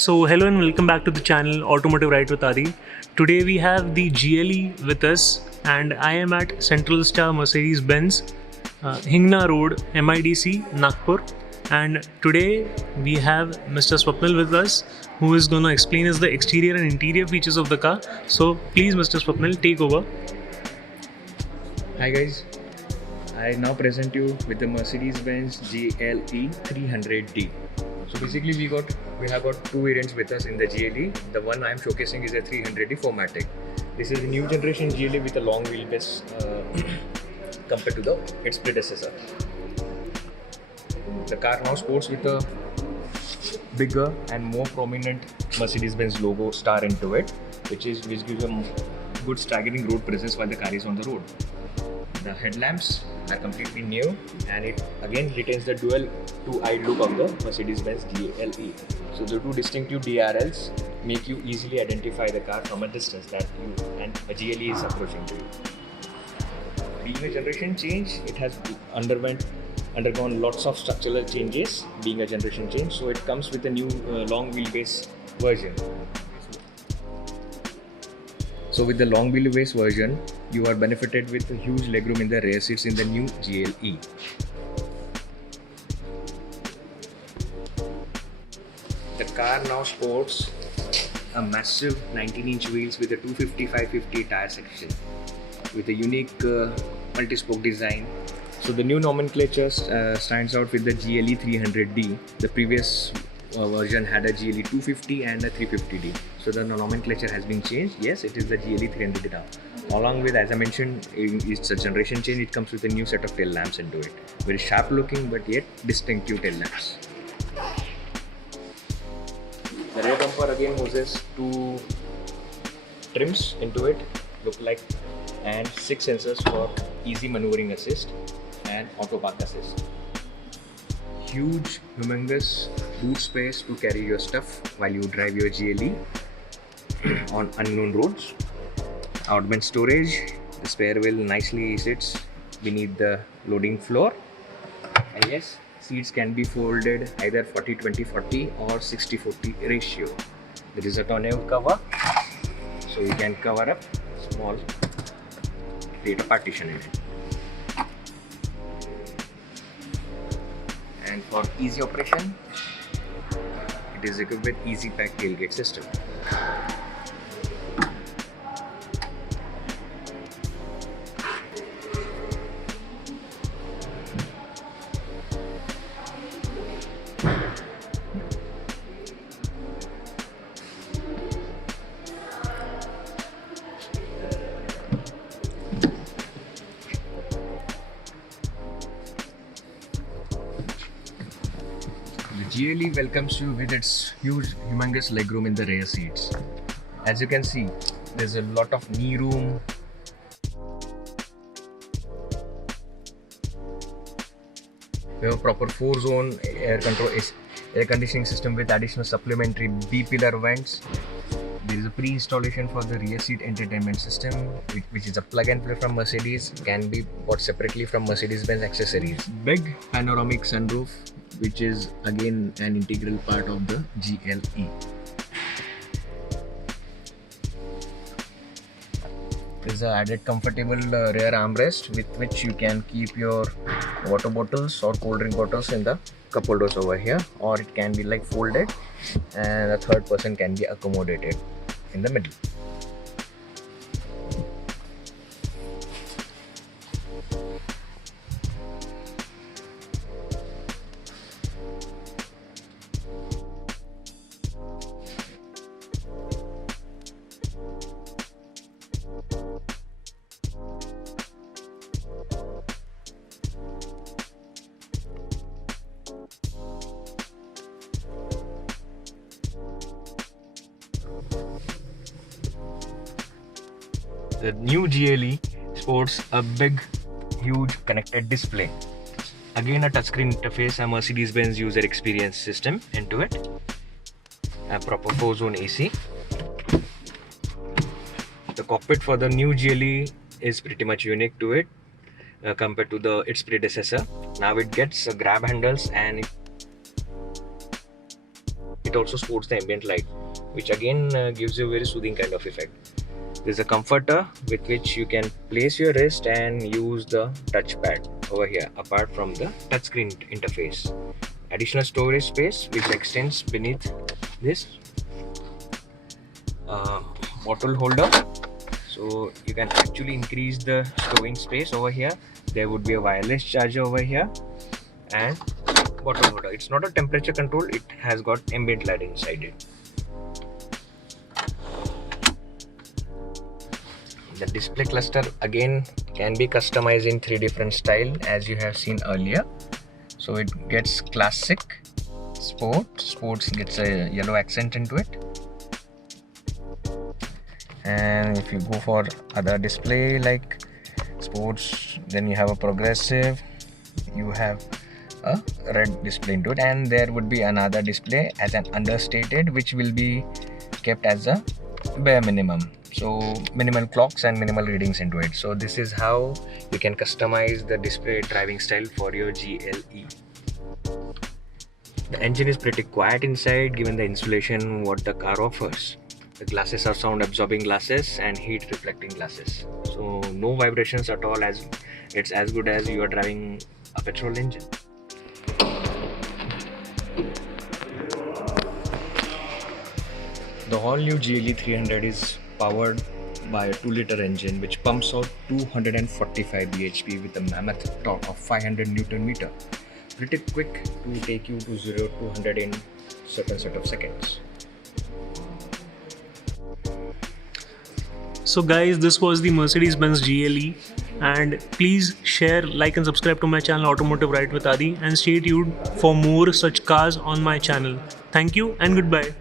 So hello and welcome back to the channel Automotive Ride with Adi. Today we have the GLE with us and I am at Central Star Mercedes-Benz, Hingna Road, MIDC, Nagpur. And today we have Mr. Swapnil with us who is going to explain us the exterior and interior features of the car. So please Mr. Swapnil, take over. Hi guys, I now present you with the Mercedes-Benz GLE 300D. So basically we have got two variants with us in the GLE. The one I am showcasing is a 300D 4MATIC. This is a new generation GLE with a long wheelbase compared to its predecessor. The car now sports with a bigger and more prominent Mercedes-Benz logo star into it, which gives a good staggering road presence while the car is on the road. The headlamps are completely new and it again retains the dual two-eyed look of the Mercedes-Benz GLE. So the two distinctive DRLs make you easily identify the car from a distance that a GLE is approaching to you. Being a generation change, it has undergone lots of structural changes. Being a generation change, so it comes with a new long wheelbase version. So with the long wheelbase version, you are benefited with a huge legroom in the rear seats in the new GLE. The car now sports a massive 19-inch wheels with a 250/550 tire section with a unique multi-spoke design. So the new nomenclature stands out with the GLE 300D. The previous version had a GLE 250 and a 350D. So the nomenclature has been changed. Yes, it is the GLE 300D now. Along with, as I mentioned, it's a generation change. It comes with a new set of tail lamps into it. Very sharp looking but yet distinctive tail lamps. The rear bumper again houses two trims into it, and 6 sensors for easy maneuvering assist and auto park assist. Huge, humongous boot space to carry your stuff while you drive your GLE on unknown roads. Outbound storage, the spare wheel nicely sits beneath the loading floor. And yes, seats can be folded either 40-20-40 or 60-40 ratio. There is a tonneau cover, so you can cover up small, create a partition in it. And for easy operation, it is equipped with Easy Pack tailgate system. The GLE welcomes you with its huge, humongous legroom in the rear seats. As you can see, there's a lot of knee room. We have a proper 4-zone air conditioning system with additional supplementary B-pillar vents. There is a pre-installation for the rear seat entertainment system, which is a plug and play from Mercedes, can be bought separately from Mercedes-Benz accessories. Big panoramic sunroof, which is again an integral part of the GLE. There is an added comfortable rear armrest with which you can keep your water bottles or cold drink bottles in the cup holders over here, or it can be like folded and a third person can be accommodated in the middle. The new GLE sports a big, huge connected display. Again a touchscreen interface, a Mercedes-Benz user experience system into it. A proper 4-zone AC. The cockpit for the new GLE is pretty much unique to it compared to its predecessor. Now it gets grab handles and it also supports the ambient light, which again gives you a very soothing kind of effect. There's a comforter with which you can place your wrist and use the touchpad over here apart from the touchscreen interface. Additional storage space which extends beneath this bottle holder, so you can actually increase the stowing space over here. There would be a wireless charger over here and bottle holder. It's not a temperature control, it has got ambient light inside it. The display cluster again can be customized in 3 different styles as you have seen earlier. So it gets classic, sports gets a yellow accent into it, and if you go for other display like sports, then you have a progressive, you have a red display into it, and there would be another display as an understated, which will be kept as a bare minimum, so minimal clocks and minimal readings into it. So this is how you can customize the display driving style for your GLE. The engine is pretty quiet inside given the insulation what the car offers. The glasses are sound absorbing glasses and heat reflecting glasses, so no vibrations at all, as it's as good as you are driving a petrol engine. The all new GLE 300 is powered by a 2-liter engine which pumps out 245 bhp with a mammoth torque of 500 Newton meter. Pretty quick to take you to 0 to 100 in certain set of seconds. So guys, this was the Mercedes-Benz GLE, and please share, like and subscribe to my channel Automotive Right with Adi, and stay tuned for more such cars on my channel. Thank you and goodbye.